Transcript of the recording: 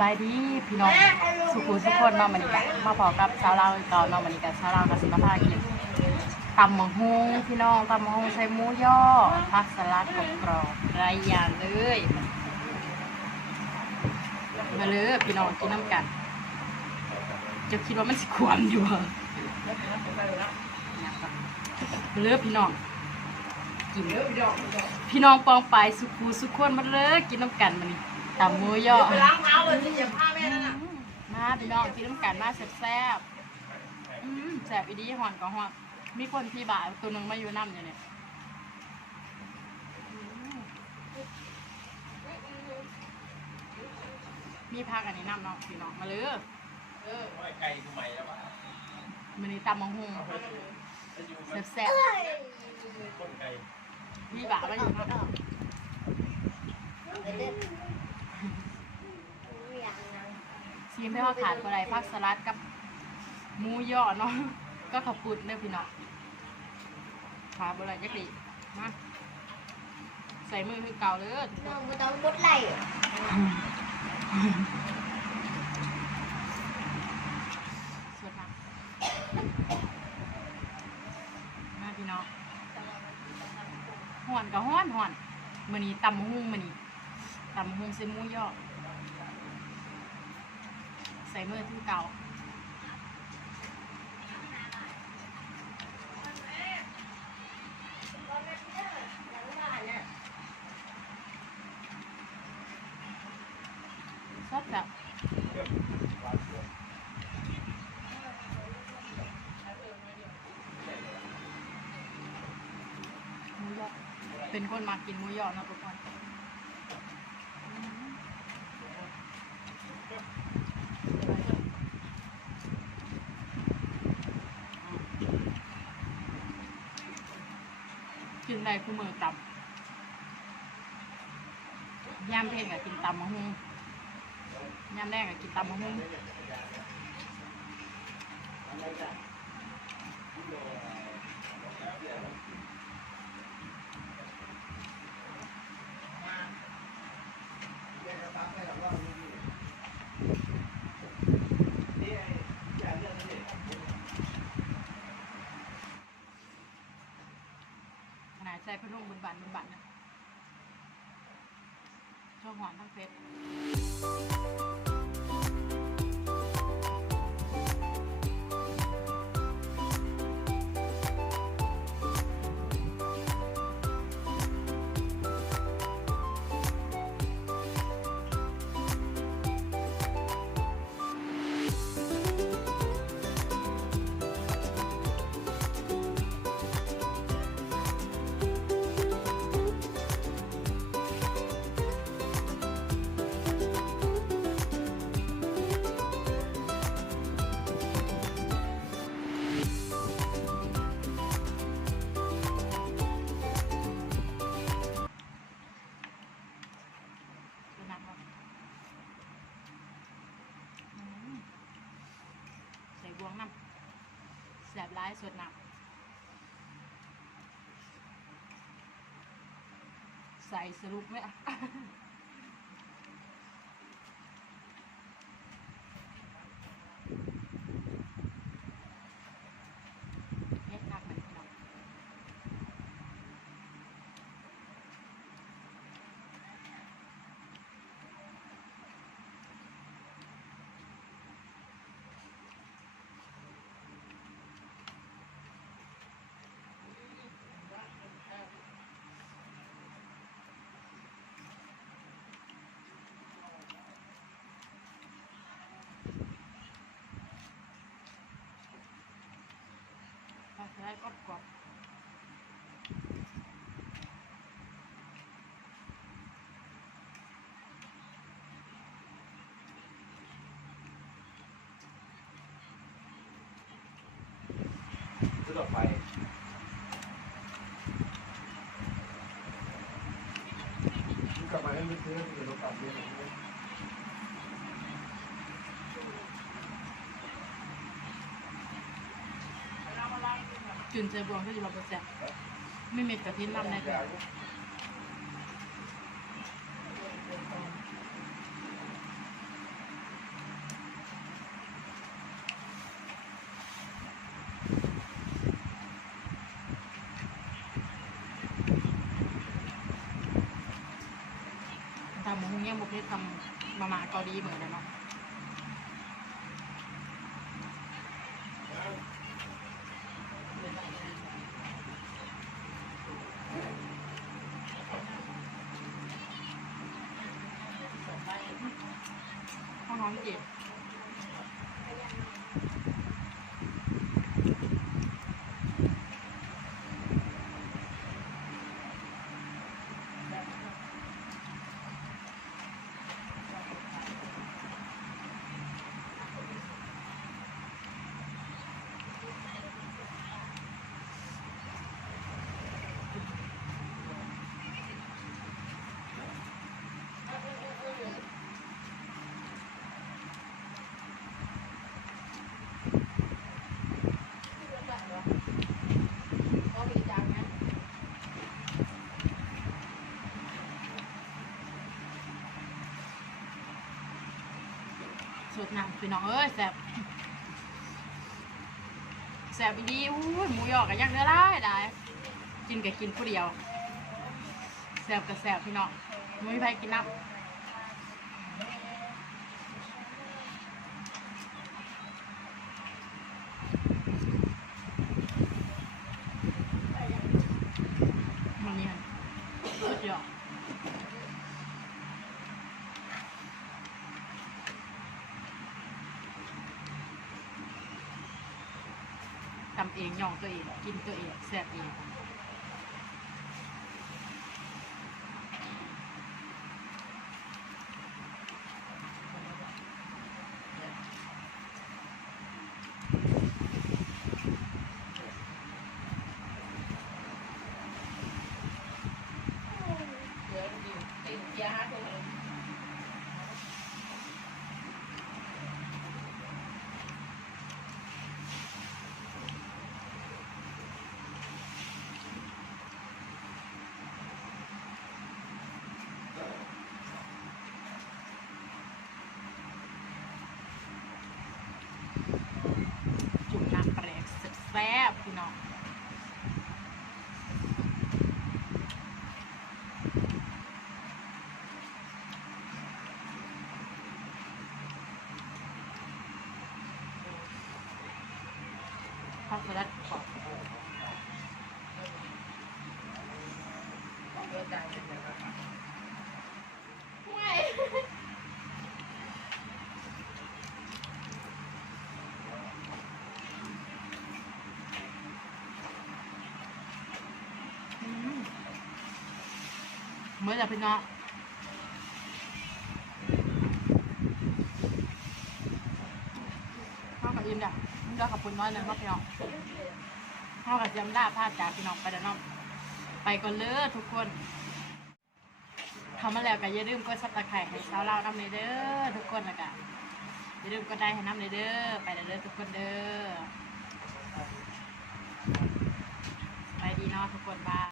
บายดีพี่น้องสุขุทุกคนเนาะมันนี่กันมาพอกับชาวลาวต่อเนาะมันนี่กันชาวลาวกับสิมาพากินตำมะฮุงพี่น้องตำมะฮุงใส่หมูย่อผักสลัดกรอบๆหลายอย่างเลยมาเลยพี่น้องกินน้ำกันจะคิดว่ามันสิควรอยู่เหรอมาเลยพี่น้องกินพี่น้องปองไปสุขุสุขคนมาเลยกินน้ำกันมันนี่ตำหมูย่อมาพี่น้องกินน้ำกันมาแซ่บแซ่บอีดีหอนก็หอนมีคนที่บ่าตัวหนึ่งมาอยู่น้ำอยู่เนี่ยมีพักอันนี้น้ำเนาะพี่น้องมาเลยไก่ทำไมแล้ววะมันนี่ตำมะฮุงแซ่บมีบ่ามาอยู่น้ำซีมได้ว่าขาดอะไรผักสลัดกับหมูย่อเนาะก็ขับปุดเนี่ยพี่น้องขาดอะไรยักษ์ดีมาใส่มือคือเก่าเลยน้องต้องบดไหลสวัสดีมาพี่น้องห่อนกับห่อนมันนี่ตำหุ้งมันนี่ตำหุ้งใส่หมูย่อใส่มือคือเก่าชอบแบบหมูย่อเป็นคนมากินหมูย่อนะทุกคนกินได้คู่มือตับย่ามเพลงกับกินตำมะฮุงย่ามแรกกับกินตำมะฮุงขนาดใส่พนุ่งบนบันนะช่วงหอนทั้งเฟสใส่บวงน้ำแสบร้ายสดน้ำใส่สรุปไหมอ่ะเฮ็ดคักเหมือนกันจะได้กรอบต่อไปกลับมาให้ไม่ซื้อเดี๋ยวเรากลับเรียนจุนเจบวงก็จะบอกแซ่บไม่เม็ดกะทิลำในกัน ยังบุกได้ทำมาม่าเกาหลีเหมือนกันเนาะข้าวหอมเจ็บสุดหนังพี่น้องเอ้ยแสบแสบดีอู้ยหมูยอกับย่างเนื้อได้กินกับกินผู้เดียวแสบกับแสบพี่น้องไม่มีใครกินน้ำมันนี่สุดยอดทำเองย่องตัวเองกินตัวเองแซ่บเองจุ่มน้ำแปลกแซ่บพี่น้องข้าวสลัดกรอบเมื่อจะพี่น้องข้าวกับอิ่มจ้ะก็ขอบคุณน้อยเลยครับพี่น้องข้าวกับยำลาบผ้าจากพี่น้องไปแล้วน้องไปก่อนเลยทุกคนทำมาแล้วก็อย่าลืมกดซับสไครต์ให้ชาวเราน้ำเลยเด้อทุกคนนะกะอย่าลืมกดได้ให้น้ำเลยเด้อไปเด้อทุกคนเด้อไปดีเนาะทุกคนบ้า